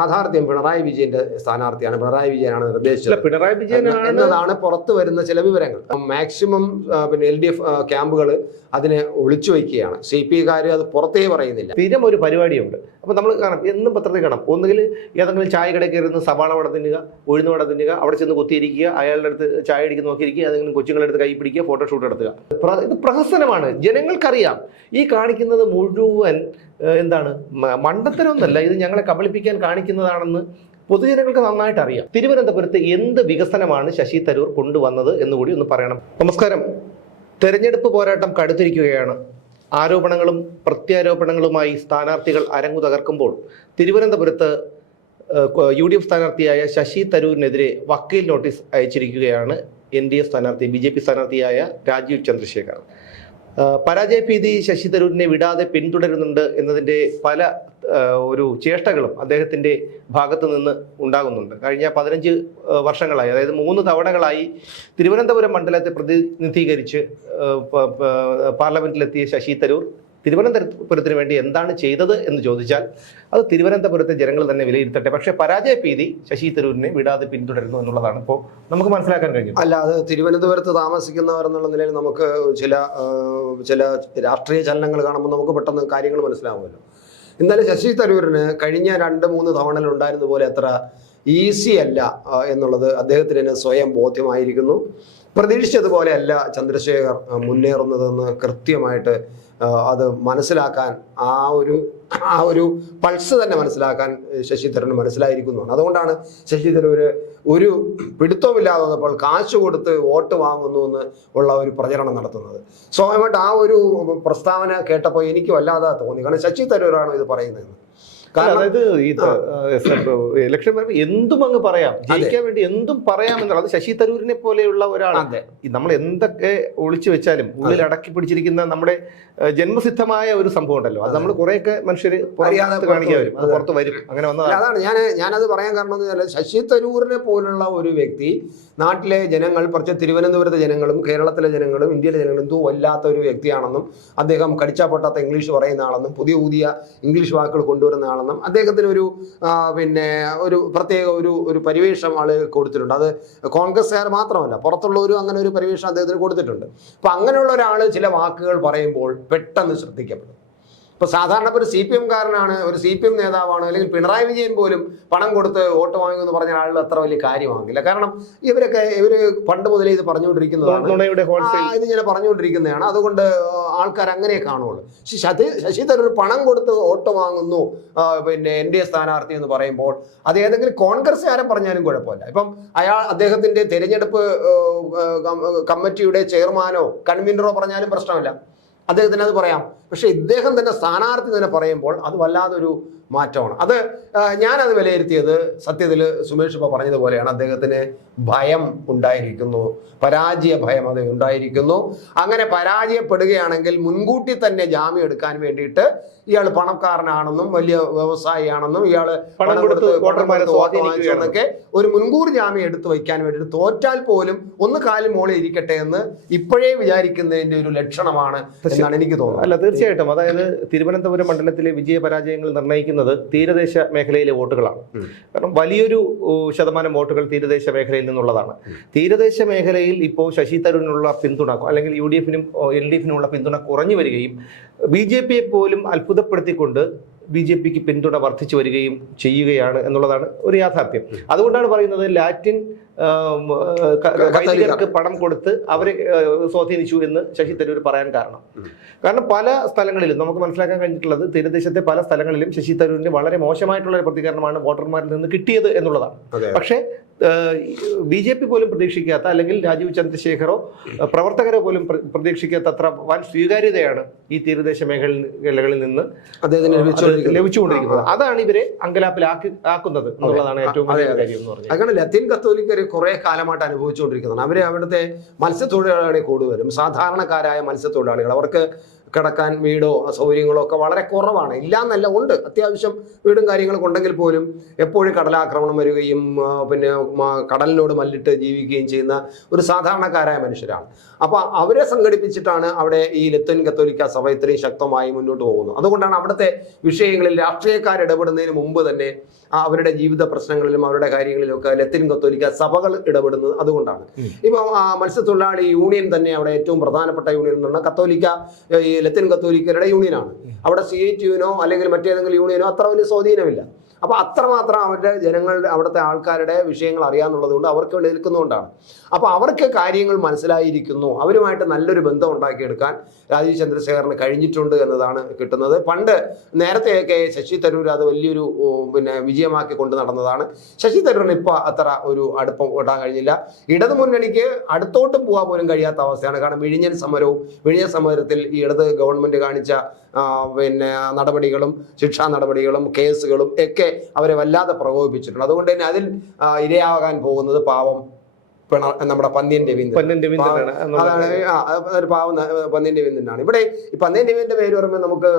യാഥാർത്ഥ്യം പിണറായി വിജയന്റെ സ്ഥാനാർത്ഥിയാണ്. പിണറായി വിജയനാണ് നിർദ്ദേശിച്ചത്. പിണറായി വിജയൻ എന്നതാണ് പുറത്തു വരുന്ന ചില വിവരങ്ങൾ. മാക്സിമം പിന്നെ എൽ ഡി എഫ് ക്യാമ്പുകൾ അതിനെ ഒളിച്ചു വയ്ക്കുകയാണ്. സി പി കാര് അത് പുറത്തേ പറയുന്നില്ല. സ്ഥിരം ഒരു പരിപാടിയുണ്ട്. അപ്പോൾ നമ്മൾ കാണാം എന്നും പത്രത്തിൽ കാണാം. ഒന്നുകിൽ ഏതെങ്കിലും ചായ കടയിൽ കയറുന്ന സവാള വട തിന്നുക ഉഴുന്ന് വട തിന്നുക അവിടെ ചെന്ന് കുത്തിയിരിക്കുക അയാളുടെ അടുത്ത് ചായ അടിക്കുന്ന നോക്കിയിരിക്കുക ഏതെങ്കിലും കൊച്ചുങ്ങളുടെ അടുത്ത് കൈ പിടിക്കുക ഫോട്ടോഷൂട്ട് നടത്തുക. ഇത് പ്രഹസനമാണ്. ജനങ്ങൾക്കറിയാം. ഈ കാണിക്കുന്നത് മുഴുവൻ എന്താണ് മണ്ടത്തരമൊന്നല്ല. ഇത് ഞങ്ങളെ കബളിപ്പിക്കാൻ കാണിക്കുന്നതാണെന്ന് പൊതുജനങ്ങൾക്ക് നന്നായിട്ട് അറിയാം. തിരുവനന്തപുരത്ത് എന്ത് വികസനമാണ് ശശി തരൂർ കൊണ്ടുവന്നത് എന്നുകൂടി ഒന്ന് പറയണം. നമസ്കാരം. തെരഞ്ഞെടുപ്പ് പോരാട്ടം കടുത്തിരിക്കുകയാണ്. ആരോപണങ്ങളും പ്രത്യാരോപണങ്ങളുമായി സ്ഥാനാർത്ഥികൾ അരങ്ങു തകർക്കുമ്പോൾ തിരുവനന്തപുരത്ത് യു ഡി എഫ് സ്ഥാനാർത്ഥിയായ ശശി തരൂരിനെതിരെ വക്കീൽ നോട്ടീസ് അയച്ചിരിക്കുകയാണ് എൻ ഡി എ സ്ഥാനാർത്ഥി ബി ജെ പി സ്ഥാനാർത്ഥിയായ രാജീവ് ചന്ദ്രശേഖർ പരാജയ ഭീതി ശശി തരൂരിനെ വിടാതെ പിന്തുടരുന്നുണ്ട് എന്നതിന്റെ പല ഒരു ചേഷ്ടകളും അദ്ദേഹത്തിന്റെ ഭാഗത്തു നിന്ന് ഉണ്ടാകുന്നുണ്ട്. കഴിഞ്ഞ പതിനഞ്ച് വർഷങ്ങളായി അതായത് മൂന്ന് തവണകളായി തിരുവനന്തപുരം മണ്ഡലത്തെ പ്രതിനിധീകരിച്ച് പാർലമെന്റിലെത്തിയ ശശി തരൂർ തിരുവനന്തപുരത്തിന് വേണ്ടി എന്താണ് ചെയ്തത് എന്ന് ചോദിച്ചാൽ അത് തിരുവനന്തപുരത്തെ ജനങ്ങൾ തന്നെ വിലയിരുത്തട്ടെ. പക്ഷേ പരാജയ ഭീതി ശശി തരൂരിനെ വിടാതെ പിന്തുടരുന്നു എന്നുള്ളതാണ്. ഇപ്പോൾ നമുക്ക് മനസ്സിലാക്കാൻ കഴിഞ്ഞു. അല്ല അത് തിരുവനന്തപുരത്ത് താമസിക്കുന്നവർ എന്നുള്ള നിലയിൽ നമുക്ക് ചില ചില രാഷ്ട്രീയ ചലനങ്ങൾ കാണുമ്പോൾ നമുക്ക് പെട്ടെന്ന് കാര്യങ്ങൾ മനസ്സിലാവുമല്ലോ. എന്നാലും ശശി തരൂരിന് കഴിഞ്ഞ രണ്ട് മൂന്ന് തവണയിൽ ഉണ്ടായിരുന്ന പോലെ അത്ര ഈസി അല്ല എന്നുള്ളത് അദ്ദേഹത്തിന് സ്വയം ബോധ്യമായിരിക്കുന്നു. പ്രതീക്ഷിച്ചതുപോലെ അല്ല ചന്ദ്രശേഖർ മുന്നേറുന്നതെന്ന് കൃത്യമായിട്ട് അത് മനസ്സിലാക്കാൻ ആ ഒരു ആ ഒരു പൾസ് തന്നെ മനസ്സിലാക്കാൻ ശശി തരൂരിന് മനസ്സിലായിരിക്കുന്നതാണ് അതുകൊണ്ടാണ് ശശിധരൻ ഒരു ഒരു പിടുത്തമില്ലാതെ വന്നപ്പോൾ കാശ് കൊടുത്ത് വോട്ട് വാങ്ങുന്നു എന്ന് ഉള്ള ഒരു പ്രചരണം നടത്തുന്നത്. സ്വാഭാവികമായിട്ട് ആ ഒരു പ്രസ്താവന കേട്ടപ്പോൾ എനിക്ക് വല്ലാതെ തോന്നി. കാരണം ശശി തരൂരാണോ ഇത് പറയുന്നത് കാരണം അതായത് ഇലക്ഷൻ വരുമ്പോൾ എന്തും അങ്ങ് പറയാം. ജയിക്കാൻ വേണ്ടി എന്തും പറയാം എന്നുള്ളത് ശശി തരൂരിനെ പോലെയുള്ള ഒരാൾ നമ്മൾ എന്തൊക്കെ ഒളിച്ചു വെച്ചാലും ഉള്ളിൽ അടക്കി പിടിച്ചിരിക്കുന്ന നമ്മുടെ ജന്മസിദ്ധമായ ഒരു സംഭവം ഉണ്ടല്ലോ. അത് നമ്മൾ കുറെയൊക്കെ മനുഷ്യർ പുറത്ത് കാണിക്കാൻ വരും. അത്. പുറത്ത് വരും. അങ്ങനെ വന്നതാണ്. അതാണ്. ഞാൻ ഞാനത് പറയാൻ കാരണം എന്ന് വെച്ചാൽ ശശി തരൂരിനെ പോലുള്ള ഒരു വ്യക്തി നാട്ടിലെ ജനങ്ങൾ കുറച്ച് തിരുവനന്തപുരത്തെ ജനങ്ങളും കേരളത്തിലെ ജനങ്ങളും ഇന്ത്യയിലെ ജനങ്ങളും എന്തോ വല്ലാത്ത ഒരു വ്യക്തിയാണെന്നും അദ്ദേഹം കടിച്ചാ പൊട്ടാത്ത ഇംഗ്ലീഷ് പറയുന്ന ആളെന്നും പുതിയ പുതിയ ഇംഗ്ലീഷ് വാക്കുകൾ കൊണ്ടുവരുന്ന ആളെന്നും അദ്ദേഹത്തിന് ഒരു പിന്നെ ഒരു പ്രത്യേക ഒരു ഒരു പരിവേഷം ആൾ കൊടുത്തിട്ടുണ്ട്. അത് കോൺഗ്രസ്സുകാർ മാത്രമല്ല പുറത്തുള്ളവരും അങ്ങനെ ഒരു പരിവേഷം അദ്ദേഹത്തിന് കൊടുത്തിട്ടുണ്ട്. അപ്പം അങ്ങനെയുള്ള ഒരാൾ ചില വാക്കുകൾ പറയുമ്പോൾ പെട്ടെന്ന് ശ്രദ്ധിക്കപ്പെടും. ഇപ്പൊ സാധാരണ ഒരു സി പി എംകാരനാണ് ഒരു സി പി എം നേതാവാണ് അല്ലെങ്കിൽ പിണറായി വിജയൻ പോലും പണം കൊടുത്ത് വോട്ട് വാങ്ങുമെന്ന് പറഞ്ഞ ആളുകൾ അത്ര വലിയ കാര്യമാകില്ല കാരണം ഇവരൊക്കെ ഇവർ പണ്ട് മുതലേ ഇത് പറഞ്ഞുകൊണ്ടിരിക്കുന്നതാണ്. ഇത് ഇങ്ങനെ പറഞ്ഞുകൊണ്ടിരിക്കുന്നതാണ്. അതുകൊണ്ട് ആൾക്കാർ അങ്ങനെ കാണുള്ളൂ. ശശി ശശി തരൂർ പണം കൊടുത്ത് വോട്ട് വാങ്ങുന്നു പിന്നെ എൻ ഡി എ സ്ഥാനാർത്ഥി എന്ന് പറയുമ്പോൾ അത് ഏതെങ്കിലും കോൺഗ്രസ് കാരൻ പറഞ്ഞാലും കുഴപ്പമില്ല. ഇപ്പം അയാൾ അദ്ദേഹത്തിന്റെ തെരഞ്ഞെടുപ്പ് കമ്മിറ്റിയുടെ ചെയർമാനോ കൺവീനറോ പറഞ്ഞാലും പ്രശ്നമില്ല. അദ്ദേഹത്തിന് അത് പറയാം. പക്ഷെ ഇദ്ദേഹം തന്നെ സ്ഥാനാർത്ഥി തന്നെ പറയുമ്പോൾ അത് വല്ലാതൊരു മാറ്റമാണ്. അത് ഞാനത് വിലയിരുത്തിയത് സത്യത്തിൽ സുമേഷ് ഇപ്പോൾ പറഞ്ഞതുപോലെയാണ്. അദ്ദേഹത്തിന് ഭയം ഉണ്ടായിരിക്കുന്നു. പരാജയ ഭയം അത് ഉണ്ടായിരിക്കുന്നു. അങ്ങനെ പരാജയപ്പെടുകയാണെങ്കിൽ മുൻകൂട്ടി തന്നെ ജാമ്യം എടുക്കാൻ വേണ്ടിയിട്ട് ഇയാൾ പണക്കാരനാണെന്നും വലിയ വ്യവസായിയാണെന്നും ഇയാൾ പണം കൊടുത്ത് വോട്ടർമാരെ ഒരു മുൻകൂർ ജാമ്യം എടുത്തു വയ്ക്കാൻ വേണ്ടിയിട്ട് തോറ്റാൽ പോലും ഒന്ന് കാലും മോളിൽ ഇരിക്കട്ടെ എന്ന് ഇപ്പോഴേ വിചാരിക്കുന്നതിന്റെ ഒരു ലക്ഷണമാണ് എന്നാണ് എനിക്ക് തോന്നുന്നത്. തീർച്ചയായിട്ടും. അതായത് തിരുവനന്തപുരം മണ്ഡലത്തിലെ വിജയ പരാജയങ്ങൾ നിർണയിക്കുന്നത് തീരദേശ മേഖലയിലെ വോട്ടുകളാണ്. കാരണം വലിയൊരു ശതമാനം വോട്ടുകൾ തീരദേശ മേഖലയിൽ നിന്നുള്ളതാണ്. തീരദേശ മേഖലയിൽ ഇപ്പോൾ ശശി തരൂരിനുള്ള പിന്തുണ അല്ലെങ്കിൽ യു ഡി എഫിനും എൽ ഡി എഫിനുമുള്ള പിന്തുണ കുറഞ്ഞു വരികയും ബി ജെ പിയെ പോലും അത്ഭുതപ്പെടുത്തിക്കൊണ്ട് ബി ജെ പിക്ക് പിന്തുണ വർദ്ധിച്ചു വരികയും ചെയ്യുകയാണ് എന്നുള്ളതാണ് ഒരു യാഥാർത്ഥ്യം. അതുകൊണ്ടാണ് പറയുന്നത് ലാറ്റിൻ വൈദികർക്ക് പണം കൊടുത്ത് അവരെ സ്വാധീനിച്ചു എന്ന് ശശി തരൂർ പറയാൻ കാരണം. കാരണം പല സ്ഥലങ്ങളിലും നമുക്ക് മനസ്സിലാക്കാൻ കഴിഞ്ഞിട്ടുള്ളത് തീരദേശത്തെ പല സ്ഥലങ്ങളിലും ശശി തരൂരിന് വളരെ മോശമായിട്ടുള്ള ഒരു പ്രതികരണമാണ് വോട്ടർമാരിൽ നിന്ന് കിട്ടിയത് എന്നുള്ളതാണ്. പക്ഷേ ബി ജെ പി പോലും പ്രതീക്ഷിക്കാത്ത അല്ലെങ്കിൽ രാജീവ് ചന്ദ്രശേഖറോ പ്രവർത്തകരോ പോലും പ്ര- പ്രതീക്ഷിക്കാത്ത അത്ര വൻ സ്വീകാര്യതയാണ് ഈ തീരദേശ മേഖലകളിൽ നിന്ന് അദ്ദേഹത്തിന് അത് ലഭിച്ചുകൊണ്ടിരിക്കുന്നത്. ലഭിച്ചുകൊണ്ടിരിക്കുന്നത്. അതാണ് ഇവരെ അങ്കലാപ്പിലാക്കി ആക്കുന്നത് എന്നുള്ളതാണ് ഏറ്റവും വലിയ കാര്യം എന്ന് പറഞ്ഞത് അങ്ങനെ ലത്തീൻ കത്തോലിക്കർ കുറെ കാലമായിട്ട് അനുഭവിച്ചുകൊണ്ടിരിക്കുന്നതാണ്. അവർ അവിടുത്തെ മത്സ്യത്തൊഴിലാളികളെ കൂടുതലും സാധാരണക്കാരായ മത്സ്യത്തൊഴിലാളികൾ. അവർക്ക് കിടക്കാൻ വീടോ സൗകര്യങ്ങളോ ഒക്കെ വളരെ കുറവാണ്. ഇല്ലാന്നല്ല ഉണ്ട്. അത്യാവശ്യം വീടും കാര്യങ്ങളൊക്കെ ഉണ്ടെങ്കിൽ പോലും എപ്പോഴും കടലാക്രമണം വരികയും പിന്നെ കടലിനോട് മല്ലിട്ട് ജീവിക്കുകയും ചെയ്യുന്ന ഒരു സാധാരണക്കാരായ മനുഷ്യരാണ്. അപ്പോൾ അവരെ സംഘടിപ്പിച്ചിട്ടാണ് അവിടെ ഈ ലത്തൻ കത്തോലിക്ക സഭ ഇത്രയും ശക്തമായി മുന്നോട്ട് പോകുന്നത്. അതുകൊണ്ടാണ് അവിടുത്തെ വിഷയങ്ങളിൽ രാഷ്ട്രീയക്കാർ ഇടപെടുന്നതിന് മുമ്പ് തന്നെ അവരുടെ ജീവിത പ്രശ്നങ്ങളിലും അവരുടെ കാര്യങ്ങളിലും ഒക്കെ ലത്തിൻ കത്തോലിക്ക സഭകൾ ഇടപെടുന്നത് അതുകൊണ്ടാണ്. ഇപ്പം ആ, മത്സ്യത്തൊഴിലാളി യൂണിയൻ തന്നെ അവിടെ ഏറ്റവും പ്രധാനപ്പെട്ട യൂണിയൻ എന്ന് പറഞ്ഞാൽ കത്തോലിക്ക ലത്തിൻ കത്തോലിക്കരുടെ യൂണിയനാണ്. അവിടെ സി ഐ ടിയുനോ അല്ലെങ്കിൽ മറ്റേതെങ്കിലും യൂണിയനോ അത്ര വലിയ സ്വാധീനമില്ല. അപ്പൊ അത്രമാത്രം അവരുടെ ജനങ്ങളുടെ അവിടുത്തെ ആൾക്കാരുടെ വിഷയങ്ങൾ അറിയാന്നുള്ളത് കൊണ്ട് അവർക്ക് വേണ്ടി നിൽക്കുന്നതുകൊണ്ടാണ്. അപ്പൊ അവർക്ക് കാര്യങ്ങൾ മനസ്സിലായിരിക്കുന്നു. അവരുമായിട്ട് നല്ലൊരു ബന്ധം ഉണ്ടാക്കിയെടുക്കാൻ രാജീവ് ചന്ദ്രശേഖറിന് കഴിഞ്ഞിട്ടുണ്ട് എന്നതാണ് കിട്ടുന്നത്. പണ്ട് നേരത്തെയൊക്കെ ശശി തരൂർ അത് വലിയൊരു പിന്നെ വിജയമാക്കി കൊണ്ട് നടന്നതാണ്. ശശി തരൂരിന് ഇപ്പോൾ അത്ര ഒരു അടുപ്പം ഇടാൻ കഴിഞ്ഞില്ല. ഇടതു മുന്നണിക്ക് അടുത്തോട്ടും പോകാൻ പോലും കഴിയാത്ത അവസ്ഥയാണ്. കാരണം വിഴിഞ്ഞൻ സമരവും വിഴിഞ്ഞൻ സമരത്തിൽ ഈ ഇടത് ഗവൺമെന്റ് കാണിച്ച പിന്നെ നടപടികളും ശിക്ഷാ നടപടികളും കേസുകളും ഒക്കെ അവരെ വല്ലാതെ പ്രകോപിപ്പിച്ചിട്ടുണ്ട്. അതുകൊണ്ട് തന്നെ അതിൽ ഇരയാകാൻ പോകുന്നത് പാവം നമ്മുടെ പന്ന്യൻ രവീന്ദ്രൻ അതാണ് പാവം പന്ന്യൻ രവീന്ദ്രനാണ്. ഇവിടെ ഈ പന്ന്യൻ രവീന്ദ്രന്റെ പേര് പറയുമ്പോൾ നമുക്ക്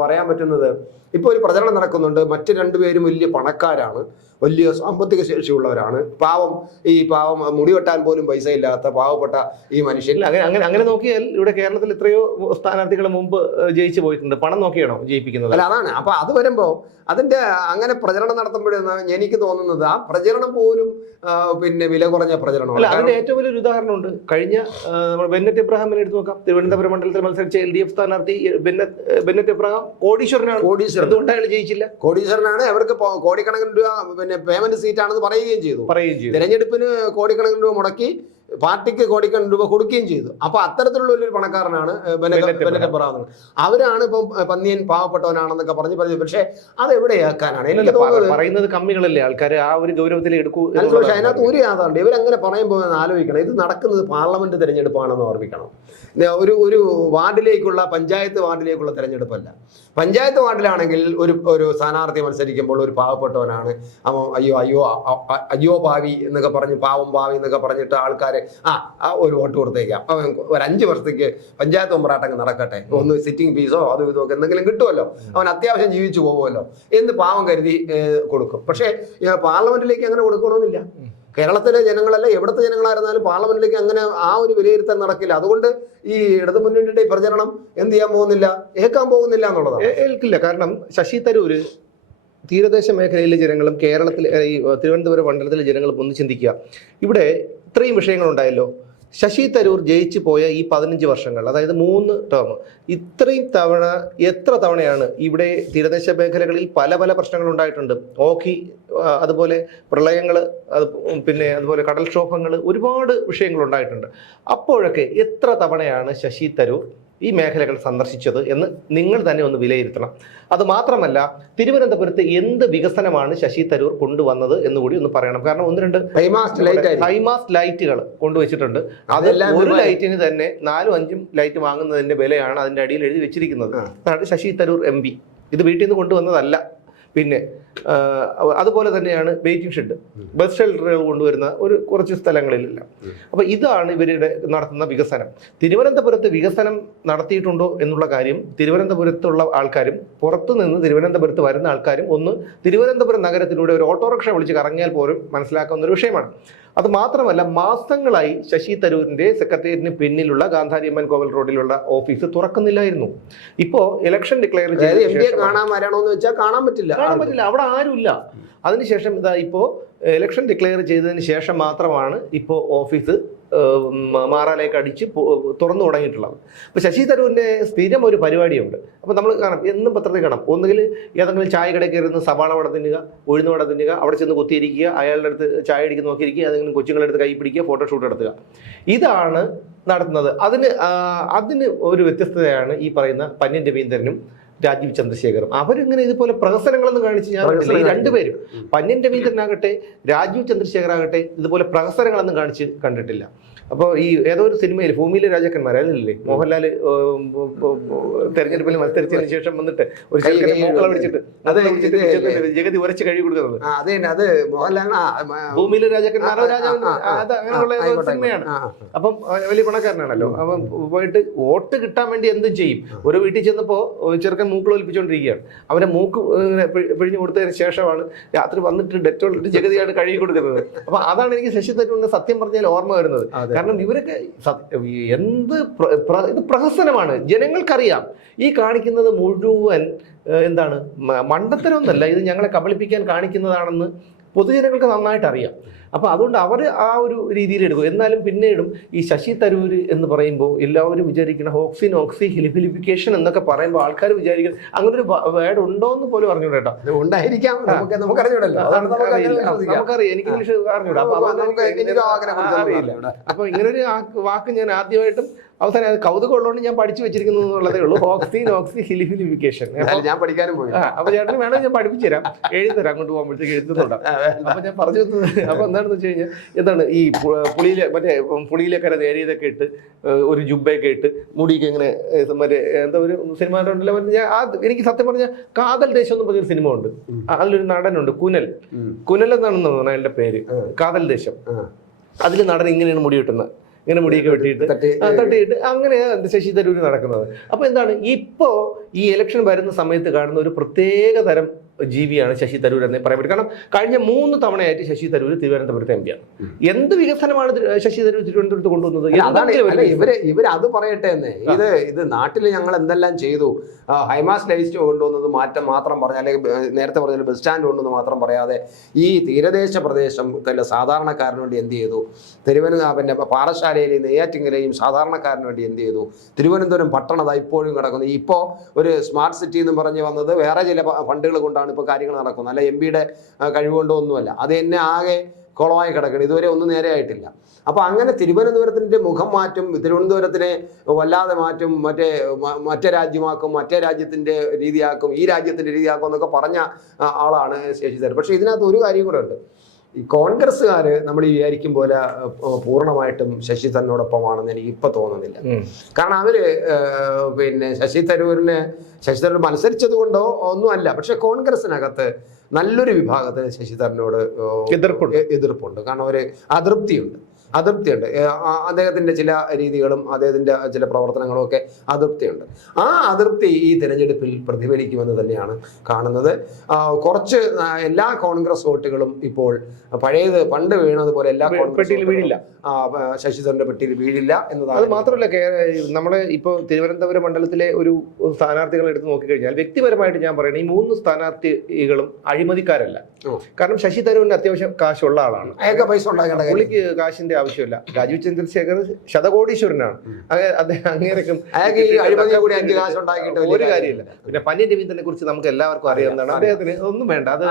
പറയാൻ പറ്റുന്നത് ഇപ്പോൾ ഒരു പ്രചരണം നടക്കുന്നുണ്ട്. മറ്റു രണ്ടുപേരും വലിയ പണക്കാരാണ്. വലിയ സാമ്പത്തിക ശേഷിയുള്ളവരാണ്. പാവം ഈ പാവം മുടി വെട്ടാൻ പോലും പൈസ ഇല്ലാത്ത പാവപ്പെട്ട ഈ മനുഷ്യരിൽ അങ്ങനെ അങ്ങനെ അങ്ങനെ നോക്കിയാൽ ഇവിടെ കേരളത്തിൽ എത്രയോ സ്ഥാനാർത്ഥികൾ മുമ്പ് ജയിച്ചു പോയിട്ടുണ്ട്. പണം നോക്കിയാണോ ജയിപ്പിക്കുന്നത്? അല്ല അതാണ്. അപ്പൊ അത് വരുമ്പോ അതിന്റെ അങ്ങനെ പ്രചരണം നടത്തുമ്പോഴെന്ന് എനിക്ക് തോന്നുന്നത് ആ പ്രചരണം പോലും പിന്നെ വില കുറഞ്ഞ പ്രചരണം അല്ല അതിന്റെ അതിന് ഏറ്റവും വലിയൊരു ഉദാഹരണമുണ്ട്. കഴിഞ്ഞ ബെന്നറ്റ് ഇബ്രാഹിമിനെ എടുത്ത് നോക്കാം. തിരുവനന്തപുരം മണ്ഡലത്തിൽ മത്സരിച്ച എൽ ഡി എഫ് സ്ഥാനാർത്ഥി ബെന്നറ്റ് ഇബ്രാഹിം കോടീശ്വരനാണ്. കോടീശ്വരൻ. എന്തുകൊണ്ട് അയാൾ ജയിച്ചില്ല? കോടീശ്വരനാണ്. അവർക്ക് കോടിക്കണക്കിന് രൂപ പിന്നെ പേയ്മെന്റ് സീറ്റാണെന്ന് പറയുകയും ചെയ്തു. പറയുകയും ചെയ്തു. തെരഞ്ഞെടുപ്പിന് കോടിക്കണക്കിന് രൂപ മുടക്കി പാർട്ടിക്ക് കോടിക്കണ രൂപ കൊടുക്കുകയും ചെയ്തു. അപ്പൊ അത്തരത്തിലുള്ള ഒരു പണക്കാരനാണ് അവരാണ് ഇപ്പം പന്നിയൻ പാവപ്പെട്ടവനാണെന്നൊക്കെ പറഞ്ഞ് പറഞ്ഞു പക്ഷെ അത് എവിടെയാക്കാനാണ് എനിക്ക് പറയുന്നത് കമ്മികളല്ലേ? ആൾക്കാർ ആ ഒരു ഗൗരവത്തിൽ എടുക്കൂ പക്ഷെ അതിനകത്ത് ഒരു യാഥാണ്ട് ഇവരങ്ങനെ പറയുമ്പോൾ ആലോചിക്കണം ഇത് നടക്കുന്നത് പാർലമെന്റ് തെരഞ്ഞെടുപ്പാണെന്ന് ഓർമ്മിക്കണം. ഒരു ഒരു വാർഡിലേക്കുള്ള പഞ്ചായത്ത് വാർഡിലേക്കുള്ള തെരഞ്ഞെടുപ്പല്ല. പഞ്ചായത്ത് വാർഡിലാണെങ്കിൽ ഒരു ഒരു സ്ഥാനാർത്ഥി മത്സരിക്കുമ്പോൾ ഒരു പാവപ്പെട്ടവനാണ്. അവൻ അയ്യോ അയ്യോ അയ്യോ ഭാവി എന്നൊക്കെ പറഞ്ഞു പാവം ഭാവി എന്നൊക്കെ പറഞ്ഞിട്ട് ആൾക്കാർ ആ ആ ഒരു വോട്ട് കൊടുത്തേക്കാം. അവൻ ഒരു അഞ്ച് വർഷത്തേക്ക് പഞ്ചായത്ത് മെമ്പറാട്ടങ്ങ് നടക്കട്ടെ. ഒന്ന് സിറ്റിംഗ് ഫീസോ അതും ഇതും ഒക്കെ എന്തെങ്കിലും കിട്ടുമല്ലോ അവൻ അത്യാവശ്യം ജീവിച്ചു പോകുമല്ലോ എന്ന് പാവം കരുതി കൊടുക്കും. പക്ഷേ പാർലമെന്റിലേക്ക് അങ്ങനെ കൊടുക്കണമെന്നില്ല. കേരളത്തിലെ ജനങ്ങളല്ല എവിടുത്തെ ജനങ്ങളായിരുന്നാലും പാർലമെന്റിലേക്ക് അങ്ങനെ ആ ഒരു വിലയിരുത്തൽ നടക്കില്ല. അതുകൊണ്ട് ഈ ഇടതുമുന്നണിയുടെ മുന്നണിയുടെ പ്രചരണം എന്ത് ചെയ്യാൻ പോകുന്നില്ല? ഏക്കാൻ പോകുന്നില്ല എന്നുള്ളതാണ്. ഏൽക്കില്ല. കാരണം ശശി തരൂര് തീരദേശ മേഖലയിലെ ജനങ്ങളും കേരളത്തിലെ ഈ തിരുവനന്തപുരം മണ്ഡലത്തിലെ ജനങ്ങളും ഒന്ന് ചിന്തിക്കുക. ഇവിടെ ഇത്രയും വിഷയങ്ങളുണ്ടായല്ലോ. ശശി തരൂർ ജയിച്ചു പോയ ഈ പതിനഞ്ച് വർഷങ്ങൾ അതായത് മൂന്ന് ടേം ഇത്രയും തവണ എത്ര തവണയാണ് ഇവിടെ തീരദേശ മേഖലകളിൽ പല പല പ്രശ്നങ്ങൾ ഉണ്ടായിട്ടുണ്ട്. ഓഖി അതുപോലെ പ്രളയങ്ങൾ അത് പിന്നെ അതുപോലെ കടൽക്ഷോഭങ്ങൾ ഒരുപാട് വിഷയങ്ങൾ ഉണ്ടായിട്ടുണ്ട്. അപ്പോഴൊക്കെ എത്ര തവണയാണ് ശശി തരൂർ ഈ മേഖലകൾ സന്ദർശിച്ചത് എന്ന് നിങ്ങൾ തന്നെ ഒന്ന് വിലയിരുത്തണം. അതുമാത്രമല്ല തിരുവനന്തപുരത്ത് എന്ത് വികസനമാണ് ശശി തരൂർ കൊണ്ടുവന്നത് എന്ന് കൂടി ഒന്ന് പറയണം. കാരണം ഒന്ന് രണ്ട് ഹൈമാസ്റ്റ് ലൈറ്റുകൾ കൊണ്ടുവച്ചിട്ടുണ്ട്. അത് ഒരു ലൈറ്റിന് തന്നെ നാലും അഞ്ചും ലൈറ്റ് വാങ്ങുന്നതിന്റെ വിലയാണ് അതിന്റെ അടിയിൽ എഴുതി വെച്ചിരിക്കുന്നത്. ശശി തരൂർ എം ഇത് വീട്ടിൽ നിന്ന് കൊണ്ടുവന്നതല്ല. പിന്നെ അതുപോലെ തന്നെയാണ് വെയിറ്റിംഗ് ഷെഡ് ബസ് ഷെൽട്ടറുകൾ കൊണ്ടുവരുന്ന ഒരു കുറച്ച് സ്ഥലങ്ങളിലെല്ലാം. അപ്പോൾ ഇതാണ് ഇവരുടെ നടത്തുന്ന വികസനം. തിരുവനന്തപുരത്ത് വികസനം നടത്തിയിട്ടുണ്ടോ എന്നുള്ള കാര്യം തിരുവനന്തപുരത്തുള്ള ആൾക്കാരും പുറത്തുനിന്ന് തിരുവനന്തപുരത്ത് വരുന്ന ആൾക്കാരും ഒന്ന് തിരുവനന്തപുരം നഗരത്തിലൂടെ ഒരു ഓട്ടോറിക്ഷ വിളിച്ച് കറങ്ങിയാൽ പോലും മനസ്സിലാക്കുന്ന ഒരു വിഷയമാണ്. അത് മാത്രമല്ല മാസങ്ങളായി ശശി തരൂരിന്റെ സെക്രട്ടേറിയറ്റിന് പിന്നിലുള്ള ഗാന്ധാരിയമ്മൻ കോവൽ റോഡിലുള്ള ഓഫീസ് തുറക്കുന്നില്ലായിരുന്നു. ഇപ്പോ ഇലക്ഷൻ ഡിക്ലെയർ ചെയ്ത് എം പിയെ കാണാൻ വരണോന്ന് വെച്ചാൽ കാണാൻ പറ്റില്ല. കാണാൻ പറ്റില്ല അവിടെ ആരുമില്ല. അതിനുശേഷം ഇതാ ഇപ്പോൾ ഇലക്ഷൻ ഡിക്ലെയർ ചെയ്തതിന് ശേഷം മാത്രമാണ് ഇപ്പോൾ ഓഫീസ് ഏഹ്, മാറാലേക്ക് അടിച്ച് തുറന്നു തുടങ്ങിയിട്ടുള്ളത്. അപ്പോൾ ശശി തരൂരിന്റെ സ്ഥിരം ഒരു പരിപാടിയുണ്ട്. അപ്പോൾ നമ്മൾ കാണാം എന്നും പത്രത്തിൽ കാണാം. ഒന്നുകിൽ ഏതെങ്കിലും ചായ കടയിൽ കയറുന്ന സവാള വട തിന്നുക ഉഴുന്ന് വട തിന്നുക അവിടെ ചെന്ന് കുത്തിയിരിക്കുക അയാളുടെ അടുത്ത് ചായ അടിക്കുന്ന നോക്കിയിരിക്കുക ഏതെങ്കിലും കൊച്ചുങ്ങളുടെ അടുത്ത് കൈ പിടിക്കുക ഫോട്ടോഷൂട്ട് എടുക്കുക ഇതാണ് നടത്തുന്നത്. അതിന് അതിന് ഒരു വ്യത്യസ്തതയാണ് ഈ പറയുന്ന പന്യൻ രവീന്ദ്രനും രാജീവ് ചന്ദ്രശേഖറും. അവരിങ്ങനെ ഇതുപോലെ പ്രഹസനങ്ങളൊന്നും കാണിച്ച് ഞാൻ കണ്ടില്ല. ഈ രണ്ടുപേരും പന്യൻ രവീന്ദ്രനാകട്ടെ രാജീവ് ചന്ദ്രശേഖർ ആകട്ടെ ഇതുപോലെ പ്രഹസനങ്ങളൊന്നും കാണിച്ച് കണ്ടിട്ടില്ല. അപ്പോൾ ഈ ഏതോ ഒരു സിനിമയിൽ ഭൂമിയിലെ രാജാക്കന്മാർ അല്ലല്ലേ? മോഹൻലാൽ തെരഞ്ഞെടുപ്പിൽ മത്സരിച്ചതിന് ശേഷം വന്നിട്ട് ഒരു മൂക്കള പിടിച്ചിട്ട് അത് ജഗതി ഉരച്ച് കഴി കൊടുക്കുന്നത്. അത് മോഹൻലാലിന് ഭൂമിയിലെ രാജാക്കന്മാരോ ആ, ആ, രാജാവിന് ആ, ആ, അത് അങ്ങനെയുള്ള സിനിമയാണ്. അപ്പം വലിയ പണക്കാരനാണല്ലോ. അപ്പം പോയിട്ട് വോട്ട് കിട്ടാൻ വേണ്ടി എന്തും ചെയ്യും. ഒരു വീട്ടിൽ ചെന്നപ്പോ ഒരു ചെറുക്കൻ മൂക്കൾ ഒലിപ്പിച്ചുകൊണ്ടിരിക്കുകയാണ് അവനെ മൂക്ക് പിഴിഞ്ഞു കൊടുത്തതിന് ശേഷമാണ് രാത്രി വന്നിട്ട് ഡെറ്റോൾ ഇട്ട് ജഗതിയാണ് കഴുകി കൊടുക്കുന്നത്. അപ്പൊ അതാണ് എനിക്ക് ശശി തരൂരിന്റെ സത്യം പറഞ്ഞാൽ ഓർമ്മ വരുന്നത്. കാരണം ഇവരൊക്കെ എന്ത് ഇത് പ്രഹസനമാണ്. ജനങ്ങൾക്കറിയാം. ഈ കാണിക്കുന്നത് മുഴുവൻ എന്താണ് മണ്ടത്തരം മണ്ടത്തരമൊന്നല്ല. ഇത് ഞങ്ങളെ കബളിപ്പിക്കാൻ കാണിക്കുന്നതാണെന്ന് പൊതുജനങ്ങൾക്ക് നന്നായിട്ട് അറിയാം അപ്പോൾ അതുകൊണ്ട് അവർ ആ ഒരു രീതിയിൽ എടുക്കും എന്നാലും പിന്നീടും ഈ ശശി തരൂർ എന്ന് പറയുമ്പോൾ എല്ലാവരും വിചാരിക്കണം ഓക്സിൻ ഓക്സി ഹിലിഫിലിഫിക്കേഷൻ എന്നൊക്കെ പറയുമ്പോൾ ആൾക്കാർ വിചാരിക്കുന്നത് അങ്ങനെ ഒരു വേർഡ് ഉണ്ടോ എന്ന് പോലും അറിഞ്ഞു കേട്ടോ ഉണ്ടായിരിക്കാം. നമുക്കറിയാം. എനിക്ക് ഇംഗ്ലീഷ് അറിഞ്ഞൂടാ. അപ്പൊ അറിയില്ല. അപ്പൊ ഇങ്ങനെ ഒരു വാക്ക് ഞാൻ ആദ്യമായിട്ടും അവസാനം അത് കൗതുകം ഉള്ളതുകൊണ്ട് ഞാൻ പഠിച്ചു വെച്ചിരിക്കുന്നു എന്നുള്ളതേ ഉള്ളൂ. ഓക്സി ഹിലിഫിലിഫിക്കേഷൻ എന്നാലും ഞാൻ പഠിക്കാനും പോയി. അപ്പൊ ചേട്ടന് വേണം ഞാൻ പഠിപ്പിച്ചു തരാം. എഴുതി തരാം അങ്ങോട്ട് പോകുമ്പോഴത്തേക്ക് എഴുതുന്നുണ്ടാവും അപ്പൊ ഞാൻ പറഞ്ഞു അപ്പൊ എന്താണെന്ന് വെച്ച് കഴിഞ്ഞാൽ എന്താണ് ഈ പുളിയിലെ മറ്റേ പുളിയിലേക്കര നേരിയതൊക്കെ ഇട്ട് ഒരു ജുബയൊക്കെ ഇട്ട് മുടിയൊക്കെ ഇങ്ങനെ മറ്റേ എന്താ ഒരു സിനിമ ഉണ്ടല്ലോ ഞാൻ ആ എനിക്ക് സത്യം പറഞ്ഞ കാതൽ ദേശം എന്ന് പറഞ്ഞൊരു സിനിമ ഉണ്ട്. അതിലൊരു നടനുണ്ട് കുനൽ. കുനൽ എന്നാണെന്ന് തോന്നുന്നു അതിന്റെ പേര്. കാതൽ ദേശം. അതിൽ നടൻ ഇങ്ങനെയാണ് മുടി കിട്ടുന്നത് ഇങ്ങനെ മുടിയൊക്കെ വെട്ടിയിട്ട് തട്ടിയിട്ട് അങ്ങനെയാണ് ശശി തരൂർ നടക്കുന്നത്. അപ്പൊ എന്താണ് ഇപ്പോ ഈ ഇലക്ഷൻ വരുന്ന സമയത്ത് കാണുന്ന ഒരു പ്രത്യേക തരം ജീവിയാണ് ശശി തരൂർ എന്നേ പറയാൻ പറ്റും. കാരണം കഴിഞ്ഞ മൂന്ന് തവണയായിട്ട് ശശി തരൂർ തിരുവനന്തപുരത്തെ എം പിയാണ്. എന്ത് വികസനമാണ് ശശി തരൂർ തിരുവനന്തപുരത്ത് കൊണ്ടുവന്നത്? ഇവർ ഇവർ അത് പറയട്ടെ എന്ന്. ഇത് ഇത് നാട്ടിൽ ഞങ്ങൾ എന്തെല്ലാം ചെയ്തു? ഹൈമാസ് ലൈസ്റ്റ് കൊണ്ടുവന്നത് മാറ്റം മാത്രം പറഞ്ഞ അല്ലെങ്കിൽ നേരത്തെ പറഞ്ഞ ബസ് സ്റ്റാൻഡ് കൊണ്ടുവന്ന് മാത്രം പറയാതെ ഈ തീരദേശ പ്രദേശം തന്നെ സാധാരണക്കാരന് വേണ്ടി എന്ത് ചെയ്തു? തിരുവനന്തപുരം പിന്നെ പാറശാലയിലെയും നെയ്യാറ്റിങ്ങലെയും സാധാരണക്കാരന് വേണ്ടി എന്ത് ചെയ്തു? തിരുവനന്തപുരം പട്ടണത ഇപ്പോഴും കിടക്കുന്നു. ഇപ്പോൾ ഒരു സ്മാർട്ട് സിറ്റി എന്ന് പറഞ്ഞ് വന്നത് വേറെ ചില ഫണ്ടുകൾ കൊണ്ടാണ് ഇപ്പോൾ കാര്യങ്ങൾ നടക്കുന്നത് അല്ല എം പിയുടെ കഴിവുകൊണ്ടോ ഒന്നുമല്ല. അത് തന്നെ ആകെ കുളമായി കിടക്കണം. ഇതുവരെ ഒന്നും നേരെയായിട്ടില്ല അപ്പോൾ അപ്പൊ അങ്ങനെ തിരുവനന്തപുരത്തിന്റെ മുഖം മാറ്റും തിരുവനന്തപുരത്തിനെ വല്ലാതെ മാറ്റും മറ്റേ മറ്റേ രാജ്യമാക്കും മറ്റേ രാജ്യത്തിന്റെ രീതിയാക്കും ഈ രാജ്യത്തിന്റെ രീതിയാക്കും എന്നൊക്കെ പറഞ്ഞ ആളാണ് ശശിധരൻ. പക്ഷെ ഇതിനകത്ത് ഒരു കാര്യം കൂടെ ഉണ്ട്. ഈ കോൺഗ്രസ്സുകാർ നമ്മൾ വിചാരിക്കും പോലെ പൂർണമായിട്ടും ശശി തന്നോടൊപ്പമാണെന്ന് എനിക്ക് ഇപ്പൊ തോന്നുന്നില്ല. കാരണം അവർ പിന്നെ ശശി തരൂരിന് ശശി തരൂർ മത്സരിച്ചത് കൊണ്ടോ ഒന്നുമല്ല പക്ഷെ കോൺഗ്രസിനകത്ത് നല്ലൊരു വിഭാഗത്തിന് ശശി തരൂരിനോട് എതിർപ്പുണ്ട്. കാരണം ഒരു അതൃപ്തിയുണ്ട്. അതൃപ്തിയുണ്ട്. അദ്ദേഹത്തിന്റെ അദ്ദേഹത്തിന്റെ ചില രീതികളും അദ്ദേഹത്തിന്റെ ചില പ്രവർത്തനങ്ങളും ഒക്കെ അതൃപ്തിയുണ്ട്. ആ അതൃപ്തി ഈ തിരഞ്ഞെടുപ്പിൽ പ്രതിഫലിക്കുമെന്ന് തന്നെയാണ് കാണുന്നത്. കുറച്ച് എല്ലാ കോൺഗ്രസ് വോട്ടുകളും ഇപ്പോൾ പഴയത് പണ്ട് വീണതുപോലെ എല്ലാ പെട്ടിയിൽ വീഴില്ല. ശശി തരൂരിന്റെ പെട്ടിയിൽ വീഴില്ല എന്നതാണ് അത് മാത്രമല്ല നമ്മൾ നമ്മൾ ഇപ്പോൾ തിരുവനന്തപുരം മണ്ഡലത്തിലെ ഒരു സ്ഥാനാർത്ഥികളെ എടുത്ത് നോക്കിക്കഴിഞ്ഞാൽ വ്യക്തിപരമായിട്ട് ഞാൻ പറയുന്നത് ഈ മൂന്ന് സ്ഥാനാർത്ഥികളും അഴിമതിക്കാരല്ല. കാരണം ശശി തരൂരിന് അത്യാവശ്യം കാശുള്ള ആളാണ്. പൈസ പുള്ളിക്ക് കാശിന്റെ ആവശ്യമില്ല. രാജീവ് ചന്ദ്രശേഖർ ശതകോടീശ്വരനാണ്. അദ്ദേഹം അങ്ങേരക്കും ഒരു കാര്യമില്ല. പിന്നെ പന്നി രവീന്ദ്രനെ കുറിച്ച് നമുക്ക് എല്ലാവർക്കും അറിയാവുന്നതാണ്. അദ്ദേഹത്തിന് ഒന്നും വേണ്ട. അത്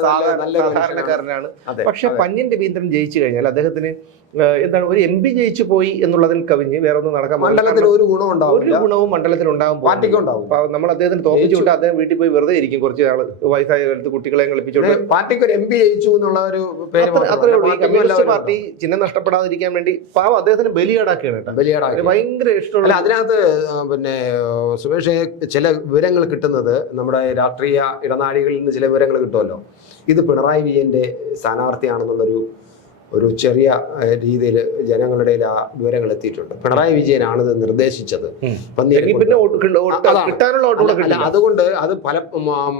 സാധാരണക്കാരനാണ്. പക്ഷെ. പന്യൻ രവീന്ദ്രൻ ജയിച്ചു കഴിഞ്ഞാൽ അദ്ദേഹത്തിന് എന്താണ് ഒരു എം പി ജയിച്ചു പോയി എന്നുള്ളതിൽ കവിഞ്ഞ് വേറെ ഒന്നും നടക്കാൻ മണ്ഡലത്തിൽ ഒരു ഗുണം ഒരു ഗുണവും മണ്ഡലത്തിൽ ഉണ്ടാകും പാർട്ടിക്ക് ഉണ്ടാവും. നമ്മൾ അദ്ദേഹത്തിന് തോപ്പിച്ചുകൊണ്ട് അദ്ദേഹം വീട്ടിൽ പോയി വെറുതെ ഇരിക്കും. കുറച്ച് നാൾ വയസ്സായ കാലത്ത് കുട്ടികളെ കളിപ്പിച്ചുകൊണ്ട് പാർട്ടിക്ക് ഒരു എം പി ജയിച്ചു എന്നുള്ള ഒരു അത്ര- ഉള്ളൂ. ഈ കമ്മ്യൂണിസ്റ്റ് പാർട്ടി ചിഹ്നം നഷ്ടപ്പെടാതിരിക്കാൻ വേണ്ടി പാവം അദ്ദേഹത്തിന് ബലിയാടാക്കുകയാണ് കേട്ടോ. ബലിയാടാക്കി. ഭയങ്കര ഇഷ്ടമുള്ള അതിനകത്ത് പിന്നെ സുമേഷ് ചില വിവരങ്ങൾ കിട്ടുന്നത് നമ്മുടെ രാഷ്ട്രീയ ഇടനാഴികളിൽ നിന്ന് ചില വിവരങ്ങൾ കിട്ടുമല്ലോ. ഇത് പിണറായി വിജയന്റെ സ്ഥാനാർത്ഥിയാണെന്നുള്ളൊരു ഒരു ചെറിയ രീതിയിൽ ജനങ്ങളുടെ ആ വിവരങ്ങൾ എത്തിയിട്ടുണ്ട്. പിണറായി വിജയനാണ് ഇത് നിർദ്ദേശിച്ചത്. അല്ല, അതുകൊണ്ട് അത് പല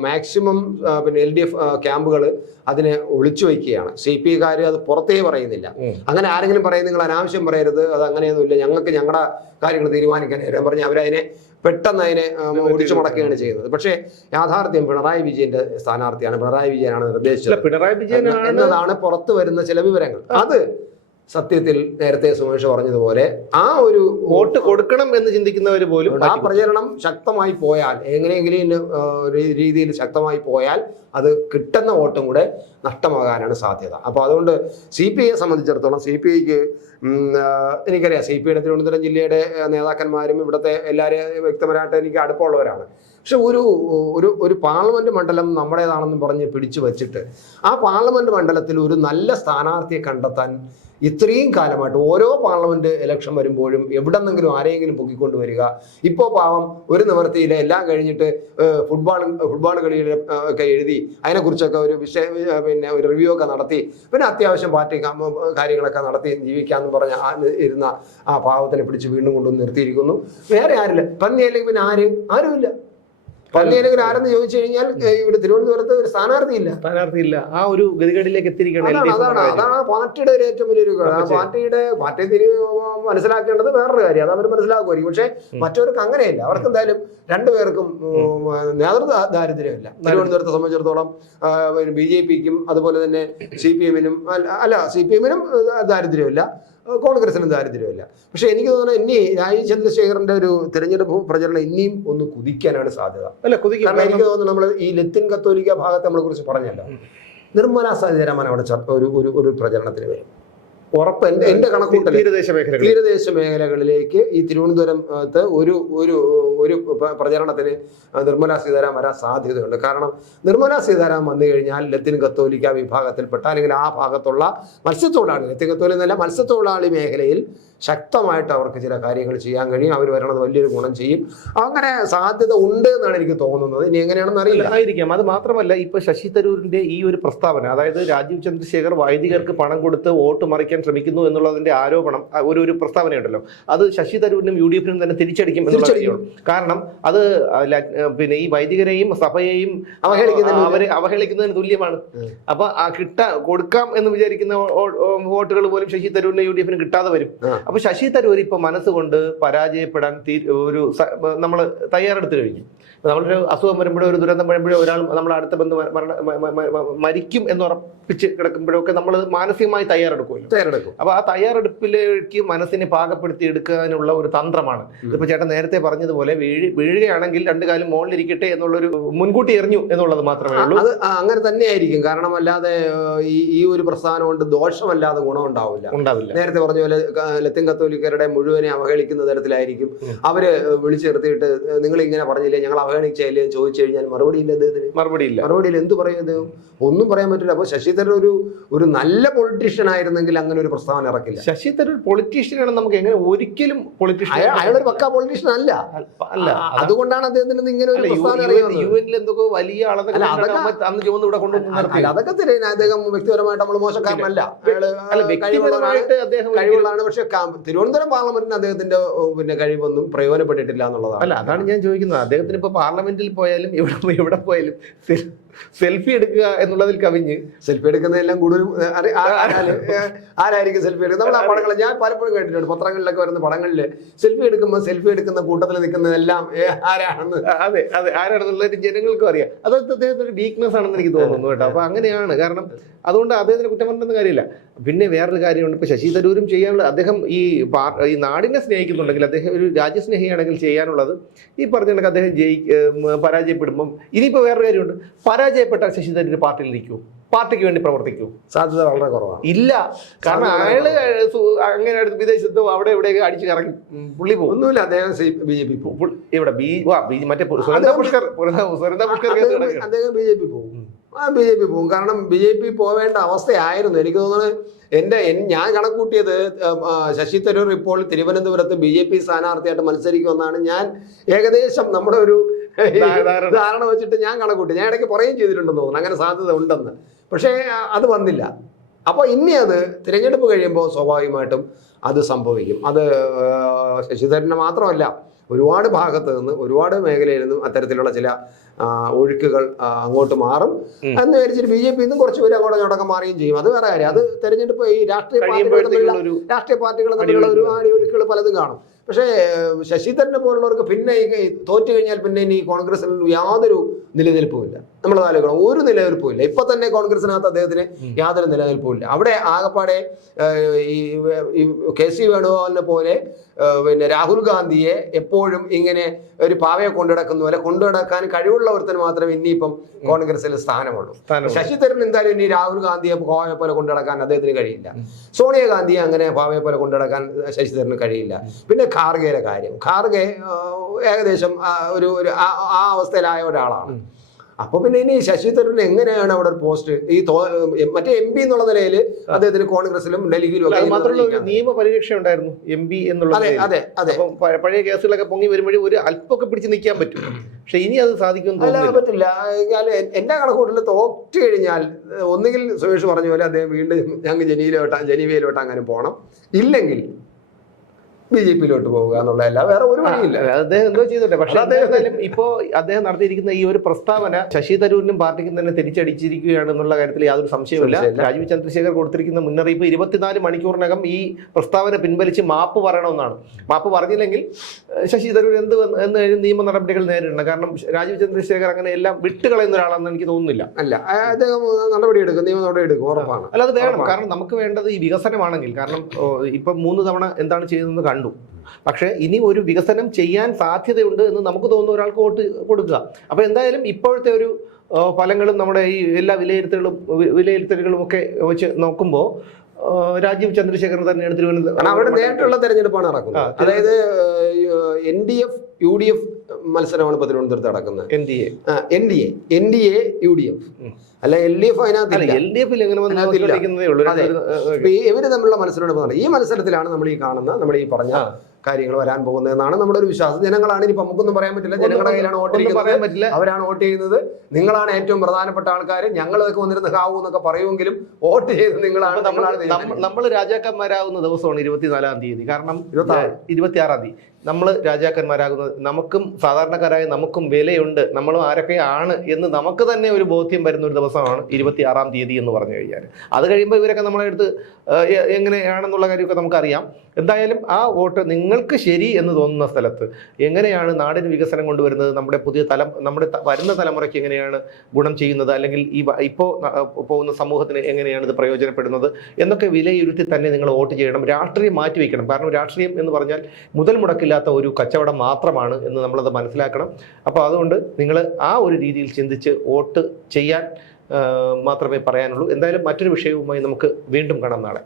മാക്സിമം പിന്നെ എൽ ഡി എഫ് ക്യാമ്പുകൾ അതിനെ ഒളിച്ചു വയ്ക്കുകയാണ്. സി പി കാർ അത് പുറത്തേ പറയുന്നില്ല. അങ്ങനെ ആരെങ്കിലും പറയും നിങ്ങൾ അനാവശ്യം പറയരുത് അത് അങ്ങനെയൊന്നുമില്ല. ഞങ്ങൾക്ക് ഞങ്ങളുടെ കാര്യങ്ങൾ തീരുമാനിക്കാൻ ഞാൻ പറഞ്ഞ് അവരതിനെ പെട്ടെന്ന് അതിനെ ഉം, ഒടിച്ചു മടക്കുകയാണ് ചെയ്യുന്നത്. പക്ഷേ യാഥാർത്ഥ്യം പിണറായി വിജയന്റെ സ്ഥാനാർത്ഥിയാണ് പിണറായി വിജയനാണ് നിർദ്ദേശിച്ചത്. പിണറായി വിജയനാണ് എന്നതാണ് പുറത്തു വരുന്ന ചില വിവരങ്ങൾ. അത് സത്യത്തിൽ നേരത്തെ സുമേഷ് പറഞ്ഞതുപോലെ ആ ഒരു വോട്ട് കൊടുക്കണം എന്ന് ചിന്തിക്കുന്നവർ പോലും ആ പ്രചരണം ശക്തമായി പോയാൽ എങ്ങനെയെങ്കിലും ഒരു രീതിയിൽ ശക്തമായി പോയാൽ അത് കിട്ടുന്ന വോട്ടും കൂടെ നഷ്ടമാകാനാണ് സാധ്യത. അപ്പോൾ അതുകൊണ്ട് സി പി ഐയെ സംബന്ധിച്ചിടത്തോളം സി പി ഐക്ക് എനിക്കറിയാം സി പി ഐയുടെ തിരുവനന്തപുരം ജില്ലയുടെ നേതാക്കന്മാരും ഇവിടുത്തെ എല്ലാവരെയും വ്യക്തപരമായിട്ട് എനിക്ക് അടുപ്പമുള്ളവരാണ്. പക്ഷെ ഒരു ഒരു ഒരു പാർലമെന്റ് മണ്ഡലം നമ്മുടേതാണെന്ന് പറഞ്ഞ് പിടിച്ചു വച്ചിട്ട് ആ പാർലമെന്റ് മണ്ഡലത്തിൽ ഒരു നല്ല സ്ഥാനാർത്ഥിയെ കണ്ടെത്താൻ ഇത്രയും കാലമായിട്ട് ഓരോ പാർലമെന്റ് ഇലക്ഷൻ വരുമ്പോഴും എവിടെ നിന്നെങ്കിലും ആരെയെങ്കിലും പൊക്കിക്കൊണ്ട് വരിക. ഇപ്പോൾ പാവം ഒരു നിവൃത്തിയില്ല എല്ലാം കഴിഞ്ഞിട്ട് ഫുട്ബോൾ ഫുട്ബോൾ കളിയിൽ ഒക്കെ എഴുതി അതിനെക്കുറിച്ചൊക്കെ ഒരു വിഷയ പിന്നെ ഒരു റിവ്യൂ ഒക്കെ നടത്തി പിന്നെ അത്യാവശ്യം പാർട്ടി കാര്യങ്ങളൊക്കെ നടത്തി ജീവിക്കാമെന്ന് പറഞ്ഞ ആ ഇരുന്ന ആ പാവത്തിനെ പിടിച്ച് വീണ്ടും കൊണ്ടുവന്ന് നിർത്തിയിരിക്കുന്നു. വേറെ ആരില്ല. പന്നിയല്ലെങ്കിൽ പിന്നെ ആര്? ആരുമില്ല. പന്നിയല്ലെങ്കിൽ ആരെന്ന് ചോദിച്ചു കഴിഞ്ഞാൽ ഇവിടെ തിരുവനന്തപുരത്ത് ഒരു സ്ഥാനാർത്ഥി ഇല്ല. സ്ഥാനാർത്ഥി ഇല്ല ആ ഒരു ഗതികേടിലേക്ക് എത്തിയിരിക്കണം അതാണ് അതാണ് പാർട്ടിയുടെ ഒരു ഏറ്റവും വലിയൊരു. പാർട്ടിയുടെ പാർട്ടി തിരി മനസ്സിലാക്കേണ്ടത് വേറൊരു കാര്യം. അത് അവർ മനസ്സിലാക്കുമായിരിക്കും. പക്ഷേ മറ്റവർക്ക് അങ്ങനെയല്ല. അവർക്ക് എന്തായാലും രണ്ടുപേർക്കും നേതൃത്വ ദാരിദ്ര്യമില്ല തിരുവനന്തപുരത്തെ സംബന്ധിച്ചിടത്തോളം ബി ജെ പിക്കും അതുപോലെ തന്നെ സി പി എമ്മിനും അല്ല സി പി എമ്മിനും ദാരിദ്ര്യമില്ല കോൺഗ്രസിനും ദാരിദ്ര്യമില്ല പക്ഷെ എനിക്ക് തോന്നുന്നത് ഇനി രാജീവ് ചന്ദ്രശേഖറിന്റെ ഒരു തിരഞ്ഞെടുപ്പ് പ്രചരണം ഇനിയും ഒന്ന് കുതിക്കാനാണ് സാധ്യത. അല്ല കുതിക്കും. കാരണം എനിക്ക് തോന്നുന്നു നമ്മൾ ഈ ലത്തിൻ കത്തോലിക്ക ഭാഗത്തെ നമ്മളെ കുറിച്ച് പറഞ്ഞല്ലോ. നിർമ്മലാ സീതാരാമൻ അവിടെ ഒരു ഒരു ഒരു പ്രചരണത്തിന് വരും. ഉറപ്പ് എന്റെ എന്റെ കണക്കൂട്ടൽ തീരദേശ തീരദേശ മേഖലകളിലേക്ക് ഈ തിരുവനന്തപുരത്ത് ഒരു ഒരു ഒരു പ്ര- പ്രചരണത്തിന് നിർമ്മല സീതാരാം വരാൻ സാധ്യതയുണ്ട്. കാരണം നിർമ്മല സീതാരാം വന്നു കഴിഞ്ഞാൽ ലത്തിൻ കത്തോലിക്ക വിഭാഗത്തിൽപ്പെട്ട അല്ലെങ്കിൽ ആ ഭാഗത്തുള്ള മത്സ്യത്തൊഴിലാളി ലത്തിൻ കത്തോലി എന്നല്ല മത്സ്യത്തൊഴിലാളി മേഖലയിൽ ശക്തമായിട്ട് അവർക്ക് ചില കാര്യങ്ങൾ ചെയ്യാൻ കഴിയും. അവർ വരണത് വലിയൊരു ഗുണം ചെയ്യും. അങ്ങനെ സാധ്യത ഉണ്ട് എന്നാണ് എനിക്ക് തോന്നുന്നത്. ഇനി എങ്ങനെയാണെന്ന് അറിയില്ല. ആയിരിക്കാം. അത് മാത്രമല്ല ഇപ്പൊ ശശി തരൂരിന്റെ ഈ ഒരു പ്രസ്താവന അതായത് രാജീവ് ചന്ദ്രശേഖർ വൈദികർക്ക് പണം കൊടുത്ത് വോട്ട് മറിക്കാൻ ശ്രമിക്കുന്നു എന്നുള്ളതിന്റെ ആരോപണം ഒരു ഒരു പ്രസ്താവനയുണ്ടല്ലോ. അത് ശശി തരൂരിനും യു ഡി എഫിനും തന്നെ തിരിച്ചടിക്കും എന്നുള്ള കാരണം അത് പിന്നെ ഈ വൈദികരെയും സഭയെയും അവഹേളിക്കുന്ന അവരെ അവഹേളിക്കുന്നതിന് തുല്യമാണ്. അപ്പൊ ആ കിട്ട കൊടുക്കാം എന്ന് വിചാരിക്കുന്ന വോട്ടുകൾ പോലും ശശി തരൂരിന് യു ഡി എഫിന് കിട്ടാതെ വരും. അപ്പൊ ശശി തരൂർ ഇപ്പൊ മനസ്സുകൊണ്ട് പരാജയപ്പെടാൻ ഒരു നമ്മൾ തയ്യാറെടുത്തു കഴിഞ്ഞു. നമ്മളൊരു അസുഖം വരുമ്പോഴോ ഒരു ദുരന്തം വരുമ്പോഴോ ഒരാൾ നമ്മൾ അടുത്ത ബന്ധു മരിക്കും എന്ന് ഉറപ്പിച്ച് കിടക്കുമ്പോഴൊക്കെ നമ്മൾ മാനസികമായി തയ്യാറെടുക്കുമല്ലോ. തയ്യാറെടുക്കും. അപ്പൊ ആ തയ്യാറെടുപ്പിലേക്ക് മനസ്സിനെ പാകപ്പെടുത്തി എടുക്കാനുള്ള ഒരു തന്ത്രമാണ്. ഇപ്പൊ ചേട്ടൻ നേരത്തെ പറഞ്ഞതുപോലെ വീഴ് വീഴുകയാണെങ്കിൽ രണ്ടു കാലം മുകളിലിരിക്കട്ടെ എന്നുള്ളൊരു മുൻകൂട്ടി എറിഞ്ഞു എന്നുള്ളത് മാത്രമേ ഉള്ളൂ. അത് അങ്ങനെ തന്നെയായിരിക്കും. കാരണം അല്ലാതെ ഈ ഈ ഒരു പ്രസ്ഥാനം കൊണ്ട് ദോഷമല്ലാതെ ഗുണം ഉണ്ടാവില്ല. ഉണ്ടാവില്ല. നേരത്തെ പറഞ്ഞ പോലെ ലത്തിൻ കത്തോലിക്കരുടെ മുഴുവനെ അവഹേളിക്കുന്ന തരത്തിലായിരിക്കും. അവർ വിളിച്ചു നിർത്തിയിട്ട് നിങ്ങൾ ഇങ്ങനെ പറഞ്ഞില്ലേ ഞങ്ങൾ അവഹേളിച്ചല്ലേ ചോദിച്ചു കഴിഞ്ഞാൽ മറുപടി ഇല്ല അദ്ദേഹത്തിന് മറുപടി ഇല്ല. മറുപടിയിൽ എന്ത് പറയും അദ്ദേഹം ഒന്നും പറയാൻ പറ്റില്ല. അപ്പൊ ശശി തരൂർ ഒരു ഒരു നല്ല പൊളിറ്റീഷ്യൻ ആയിരുന്നെങ്കിൽ അങ്ങനെ ഒരു പ്രസ്താവന ഇറക്കില്ല. ശശി തരൂർ പൊളിറ്റീഷ്യനാണ് നമുക്ക് എങ്ങനെ ഒരിക്കലും പൊളിറ്റീഷ്യൻ അയാൾ അയാളൊരു പക്ക പൊളിറ്റീഷ്യൻ അല്ല. അല്ല അതുകൊണ്ടാണ് അദ്ദേഹത്തിന് ഇങ്ങനെ ഒരു പ്രസ്താവന അറിയുന്നത്. യു എനിൽ എന്തൊക്കെ വലിയ ആളെ അതൊക്കെ- തിരയാൻ അന്ന് ചുമന്ന് ഇവിടെ കൊണ്ടുവന്ന് അതൊക്കെ തരും അദ്ദേഹം വ്യക്തിപരമായിട്ട് നമ്മൾ മോശക്കാരനല്ല. കഴിവുള്ളതാണ്. പക്ഷെ തിരുവനന്തപുരം പാർലമെന്റിന് അദ്ദേഹത്തിന്റെ പിന്നെ കഴിവൊന്നും പ്രയോജനപ്പെട്ടിട്ടില്ല എന്നുള്ളതാണ്. അല്ല അതാണ് ഞാൻ ചോദിക്കുന്നത്. അദ്ദേഹത്തിന് ഇപ്പൊ പാർലമെന്റിൽ പോയാലും ഇവിടെ എവിടെ പോയാലും സെൽഫി എടുക്കുക എന്നുള്ളതിൽ കവിഞ്ഞ്. സെൽഫി എടുക്കുന്നതെല്ലാം കൂടുതലും ആരായിരിക്കും സെൽഫി എടുക്കുന്നത്? നമ്മൾ ആ പടങ്ങൾ ഞാൻ പലപ്പോഴും കേട്ടിട്ടുണ്ട്. പത്രങ്ങളിലൊക്കെ വരുന്ന പടങ്ങളിൽ സെൽഫി എടുക്കുമ്പോൾ സെൽഫി എടുക്കുന്ന കൂട്ടത്തിൽ നിൽക്കുന്നതെല്ലാം ആരാണെന്ന്. അതെ അതെ. ആരാണെന്നുള്ളത് ജനങ്ങൾക്കും അറിയാം. അത് അദ്ദേഹത്തിന് ഒരു വീക്ക്നെസ് ആണെന്ന് എനിക്ക് തോന്നുന്നു കേട്ടോ. അപ്പൊ അങ്ങനെയാണ്. കാരണം അതുകൊണ്ട് അദ്ദേഹത്തിന് കുറ്റം പറഞ്ഞൊന്നും കാര്യമില്ല. പിന്നെ വേറൊരു കാര്യമുണ്ട്. ഇപ്പൊ ശശി തരൂരും ചെയ്യാനുള്ള അദ്ദേഹം ഈ ഈ നാടിനെ സ്നേഹിക്കുന്നുണ്ടെങ്കിൽ അദ്ദേഹം ഒരു രാജ്യസ്നേഹിയാണെങ്കിൽ ചെയ്യാനുള്ളത് ഈ പറഞ്ഞ കണക്ക് അദ്ദേഹം ജയി പരാജയപ്പെടുമ്പം ഇനിയിപ്പോ വേറൊരു കാര്യമുണ്ട്. പരാജയപ്പെട്ടാൽ ശശി തരൂർ പാർട്ടിയിൽ നിൽക്കൂ. പാർട്ടിക്ക് വേണ്ടി പ്രവർത്തിക്കൂ. സാധ്യത വളരെ കുറവാണ്. ഇല്ല. കാരണം അയാൾ അങ്ങനെ വിദേശത്തോ അവിടെ ഇവിടെയൊക്കെ അടിച്ചു കറങ്ങി പുള്ളി പോകും. ഒന്നുമില്ല അദ്ദേഹം ബി ജെ പി പോകും. ഇവിടെ ബി മറ്റേ സുരേന്ദ്ര പുഷ്കർ സുരേന്ദ്ര പുഷ്കർ. അദ്ദേഹം ബി ജെ പി പോകും. ആ ബി ജെ പി പോകും. കാരണം ബി ജെ പി പോവേണ്ട അവസ്ഥയായിരുന്നു. എനിക്ക് തോന്നുന്നത് എന്റെ ഞാൻ കണക്കൂട്ടിയത് ശശി തരൂർ ഇപ്പോൾ തിരുവനന്തപുരത്ത് ബി ജെ പി സ്ഥാനാർത്ഥിയായിട്ട് മത്സരിക്കുമെന്നാണ് ഞാൻ ഏകദേശം നമ്മുടെ ഒരു ധാരണ. വെച്ചിട്ട് ഞാൻ കണക്കൂട്ടി ഞാൻ ഇടയ്ക്ക് പറയുകയും ചെയ്തിട്ടുണ്ടെന്ന് തോന്നുന്നു. അങ്ങനെ സാധ്യത ഉണ്ടെന്ന്. പക്ഷേ അത് വന്നില്ല. അപ്പോൾ ഇനി അത് തിരഞ്ഞെടുപ്പ് കഴിയുമ്പോൾ സ്വാഭാവികമായിട്ടും അത് സംഭവിക്കും. അത് ശശിധരനെ മാത്രമല്ല ഒരുപാട് ഭാഗത്ത് നിന്ന് ഒരുപാട് മേഖലയിൽ നിന്നും അത്തരത്തിലുള്ള ചില ഒഴുക്കുകൾ അങ്ങോട്ട് മാറും. എന്ന് വിചാരിച്ചിട്ട് ബി ജെ പി നിന്നും കുറച്ച് പേര് അങ്ങോട്ട് ഇങ്ങോട്ടൊക്കെ മാറുകയും ചെയ്യും. അത് വേറെ കാര്യം. അത് തെരഞ്ഞെടുപ്പ് ഈ രാഷ്ട്രീയ പാർട്ടികൾ രാഷ്ട്രീയ പാർട്ടികൾ തമ്മിലുള്ള ഒരു ഒഴുക്കുകൾ പലതും കാണും. പക്ഷേ ശശിധരനെ പോലുള്ളവർക്ക് പിന്നെ തോറ്റു കഴിഞ്ഞാൽ പിന്നെ ഇനി കോൺഗ്രസിൽ യാതൊരു നിലനിൽപ്പുമില്ല. നമ്മൾ ആലോചിക്കണം ഒരു നിലനിൽപ്പും ഇല്ല ഇപ്പൊ തന്നെ കോൺഗ്രസിനകത്ത് അദ്ദേഹത്തിന് യാതൊരു നിലനിൽപ്പും ഇല്ല അവിടെ ആകപ്പാടെ ഈ കെ സി വേണുഗോപാലിനെ പോലെ പിന്നെ രാഹുൽ ഗാന്ധിയെ എപ്പോഴും ഇങ്ങനെ ഒരു പാവയെ കൊണ്ടുനടക്കുന്ന. പോലെ കൊണ്ടുനടക്കാൻ കഴിവുള്ള ഒരുത്തന് മാത്രമേ ഇനിയിപ്പം കോൺഗ്രസിൽ സ്ഥാനമുള്ളൂ. ശശി തരൂർ എന്തായാലും ഇനി രാഹുൽ ഗാന്ധിയെ പാവയെ പോലെ കൊണ്ടുനടക്കാൻ അദ്ദേഹത്തിന് കഴിയില്ല. സോണിയാഗാന്ധിയെ അങ്ങനെ പാവയെ പോലെ കൊണ്ടുനടക്കാൻ ശശി തരൂരിന് കഴിയില്ല. പിന്നെ ഖാർഗെയുടെ കാര്യം. ഖാർഗെ ഏകദേശം ഒരു ആ അവസ്ഥയിലായ ഒരാളാണ്. അപ്പൊ പിന്നെ ഇനി ശശി തരൂർ എങ്ങനെയാണ് അവിടെ ഒരു പോസ്റ്റ് ഈ മറ്റേ എം പി എന്നുള്ള നിലയിൽ അദ്ദേഹത്തിന് കോൺഗ്രസിലും ഡൽഹിയിലും മാത്രമല്ല ഒരു. നിയമ പരിരക്ഷ ഉണ്ടായിരുന്നു എം പി എന്നുള്ള അതെ അതെ പഴയ കേസുകളൊക്കെ പൊങ്ങി വരുമ്പോഴേ ഒരു അല്പമൊക്കെ പിടിച്ച് നിൽക്കാൻ പറ്റും. പക്ഷെ ഇനി അത് അല്ല തോന്നുന്നില്ല. പറ്റില്ല. എന്റെ കണക്കൂട്ടിൽ തോറ്റു കഴിഞ്ഞാൽ ഒന്നുകിൽ സുരേഷ് പറഞ്ഞ പോലെ അദ്ദേഹം വീണ്ടും ഞങ്ങൾ ജനീലോട്ട് ജനീവയിലോട്ട് അങ്ങനെ പോകണം. ഇല്ലെങ്കിൽ ബി ജെ പിയിലോട്ട് പോവുക എന്നുള്ളതല്ല. വേറെ ഒരു വഴിയില്ല. അദ്ദേഹം എന്തോ ചെയ്തിട്ടെ പക്ഷെ അദ്ദേഹം- ഇപ്പോ അദ്ദേഹം നടത്തിയിരിക്കുന്ന ഈ ഒരു പ്രസ്താവന ശശി തരൂരിനും പാർട്ടിക്കും തന്നെ തിരിച്ചടിച്ചിരിക്കുകയാണ് എന്നുള്ള കാര്യത്തിൽ യാതൊരു സംശയവുമില്ല. സംശയമില്ല. രാജീവ് ചന്ദ്രശേഖർ കൊടുത്തിരിക്കുന്ന മുന്നറിയിപ്പ് ഇരുപത്തിനാല് മണിക്കൂറിനകം ഈ പ്രസ്താവന പിൻവലിച്ച് മാപ്പ് പറയണമെന്നാണ്. മാപ്പ് പറഞ്ഞില്ലെങ്കിൽ ശശി തരൂർ എന്ത് എന്ന് നിയമ നടപടികൾ നേരിടണം. കാരണം രാജീവ് ചന്ദ്രശേഖർ അങ്ങനെ എല്ലാം വിട്ടുകളയുന്ന ഒരാളാണെന്ന് എനിക്ക് തോന്നുന്നില്ല. അല്ല അദ്ദേഹം നടപടി എടുക്കും നിയമ നടപടി എടുക്കും ഉറപ്പാണ്. അല്ല അത് വേണം. കാരണം നമുക്ക് വേണ്ടത് ഈ വികസനമാണെങ്കിൽ. കാരണം ഇപ്പം മൂന്ന് തവണ എന്താണ് ചെയ്തതെന്ന് കണ്ടു. പക്ഷേ ഇനി ഒരു വികസനം ചെയ്യാൻ സാധ്യതയുണ്ട് എന്ന് നമുക്ക് തോന്നുന്ന ഒരാൾക്ക് വോട്ട് കൊടുക്കുക. അപ്പോൾ എന്തായാലും ഇപ്പോഴത്തെ ഒരു ഫലങ്ങളും നമ്മുടെ ഈ എല്ലാ വിലയിരുത്തലുകളും വിലയിരുത്തലുകളും ഒക്കെ വെച്ച് നോക്കുമ്പോൾ രാജീവ് ചന്ദ്രശേഖർ തന്നെയാണ് തിരുവനന്തപുരം അവിടെ നേരിട്ടുള്ള തെരഞ്ഞെടുപ്പാണ് നടക്കുന്നത്. അതായത് N D F U D F മത്സരമാണ് ഇപ്പൊ തിരുവനന്തപുരത്ത് നടക്കുന്നത്. N D A. N D A N D A U D F. അല്ല എൽ ഡി എഫ് അതിനകത്ത് എൽ ഡി എഫിൽ ഇവർ തമ്മിലുള്ള മത്സരമാണ് ഈ മത്സരത്തിലാണ് നമ്മൾ ഈ കാണുന്ന നമ്മൾ ഈ പറഞ്ഞ. കാര്യങ്ങൾ വരാൻ പോകുന്നതെന്നാണ് നമ്മുടെ ഒരു വിശ്വാസം. ജനങ്ങളാണ് ഇനി നമുക്കൊന്നും പറയാൻ പറ്റില്ല. ജനങ്ങളുടെ കയ്യിലാണ് വോട്ട് ചെയ്യാൻ പറയാൻ പറ്റില്ല. അവരാണ് വോട്ട് ചെയ്യുന്നത്. നിങ്ങളാണ് ഏറ്റവും പ്രധാനപ്പെട്ട ആൾക്കാർ ഞങ്ങളൊക്കെ വന്നിരുന്ന് ഹാവൂ എന്നൊക്കെ പറയുമെങ്കിലും വോട്ട് ചെയ്ത് നിങ്ങളാണ് നമ്മളാണ് നമ്മൾ രാജാക്കന്മാരാകുന്ന ദിവസമാണ് ഇരുപത്തിനാലാം തീയതി. കാരണം ഇരുപത്തി ഇരുപത്തിയാറാം തീയതി. നമ്മൾ രാജാക്കന്മാരാകുന്നത്. നമുക്കും സാധാരണക്കാരായ നമുക്കും വിലയുണ്ട്. നമ്മളും ആരൊക്കെയാണ് എന്ന് നമുക്ക് തന്നെ ഒരു ബോധ്യം വരുന്ന ഒരു ദിവസമാണ് ഇരുപത്തിയാറാം തീയതി എന്ന് പറഞ്ഞു കഴിഞ്ഞാൽ അത് കഴിയുമ്പോൾ ഇവരൊക്കെ നമ്മളെ അടുത്ത് എങ്ങനെയാണെന്നുള്ള കാര്യമൊക്കെ നമുക്കറിയാം. എന്തായാലും ആ വോട്ട് നിങ്ങൾക്ക് ശരി എന്ന് തോന്നുന്ന സ്ഥലത്ത് എങ്ങനെയാണ് നാടിന് വികസനം കൊണ്ടുവരുന്നത്? നമ്മുടെ പുതിയ തലം നമ്മുടെ വരുന്ന തലമുറയ്ക്ക് എങ്ങനെയാണ് ഗുണം ചെയ്യുന്നത്? അല്ലെങ്കിൽ ഈ ഇപ്പോൾ പോകുന്ന സമൂഹത്തിന് എങ്ങനെയാണ് ഇത് പ്രയോജനപ്പെടുന്നത്? എന്നൊക്കെ വിലയിരുത്തി തന്നെ നിങ്ങൾ വോട്ട് ചെയ്യണം. രാഷ്ട്രീയം മാറ്റിവെക്കണം. കാരണം രാഷ്ട്രീയം എന്ന് പറഞ്ഞാൽ മുതൽ മുടക്കില്ലാത്ത ഒരു കച്ചവടം മാത്രമാണ് എന്ന് നമ്മളത് മനസ്സിലാക്കണം. അപ്പോൾ അതുകൊണ്ട് നിങ്ങൾ ആ ഒരു രീതിയിൽ ചിന്തിച്ച് വോട്ട് ചെയ്യാൻ മാത്രമേ പറയാനുള്ളൂ. എന്തായാലും മറ്റൊരു വിഷയവുമായി നമുക്ക് വീണ്ടും കാണാം നാളെ.